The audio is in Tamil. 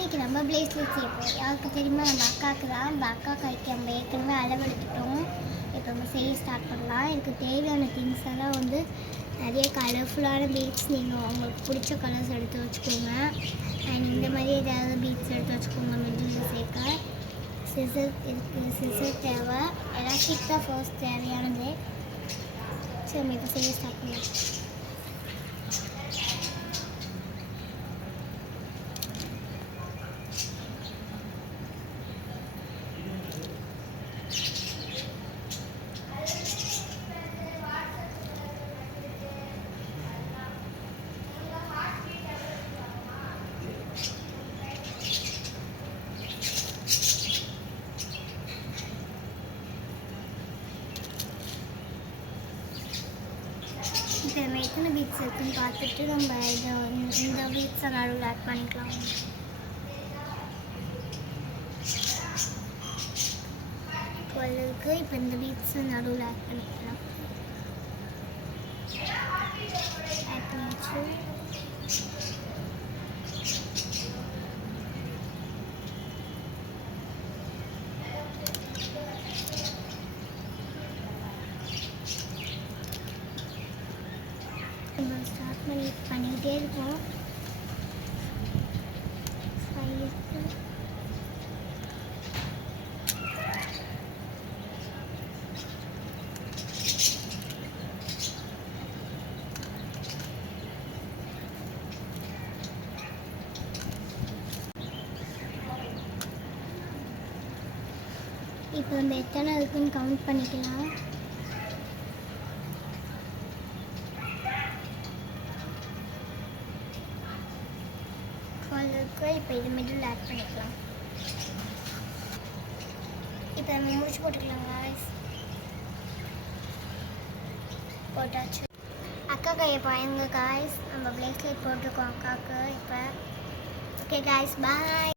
இன்றைக்கி நம்ம ப்ளேஸ்லெட் செய்ய போகிறோம். யாருக்கு தெரியுமா? நம்ம அக்காவுக்கு தான். நம்ம அக்கா கைக்கு நம்ம ஏற்கனவே அளவெடுத்துட்டோம். இப்போ நம்ம செய்ய ஸ்டார்ட் பண்ணலாம். இதுக்கு தேவையான திங்ஸ் எல்லாம் வந்து நிறைய கலர்ஃபுல்லான பீட்ஸ் நீங்கள் உங்களுக்கு பிடிச்ச கலர்ஸ் எடுத்து வச்சுக்கோங்க. அண்ட் இந்த மாதிரி ஏதாவது பீட்ஸ் எடுத்து வச்சுக்கோங்க. மிடில் சேர்க்க சிசர் இருக்குது, சிசர் தேவை. எலாஸ்டிக் தான் ஃபர்ஸ்ட் தேவையானது. சரி, நம்ம இப்போ செய்ய ஸ்டார்ட் பண்ணலாம். இப்போ நம்ம எத்தனை பீட்ஸ் இருக்குன்னு பார்த்துட்டு நம்ம இந்த பீட்ஸை நடுவில் ஆட் பண்ணிக்கலாம். இப்போ இந்த பீட்ஸை நடுவில் ஆட் பண்ணிக்கலாம். ஆட் பண்ணிச்சு. நம்ம ஸ்டார்ட் பண்ணிக்கிட்டே இருக்கோம். இப்போ நம்ம எத்தனை இருக்குன்னு கவுண்ட் பண்ணிக்கலாம். இப்போ இது மிடில் ஆட் பண்ணிக்கலாம். இப்போ நம்ம முடிச்சு போட்டுக்கலாம் guys. போட்டாச்சு. அக்கா கையை பாருங்க guys. நம்ம ப்ளேஸ்லெட் போட்டிருக்கோம் அக்காவுக்கு. இப்போ ஓகே guys, bye.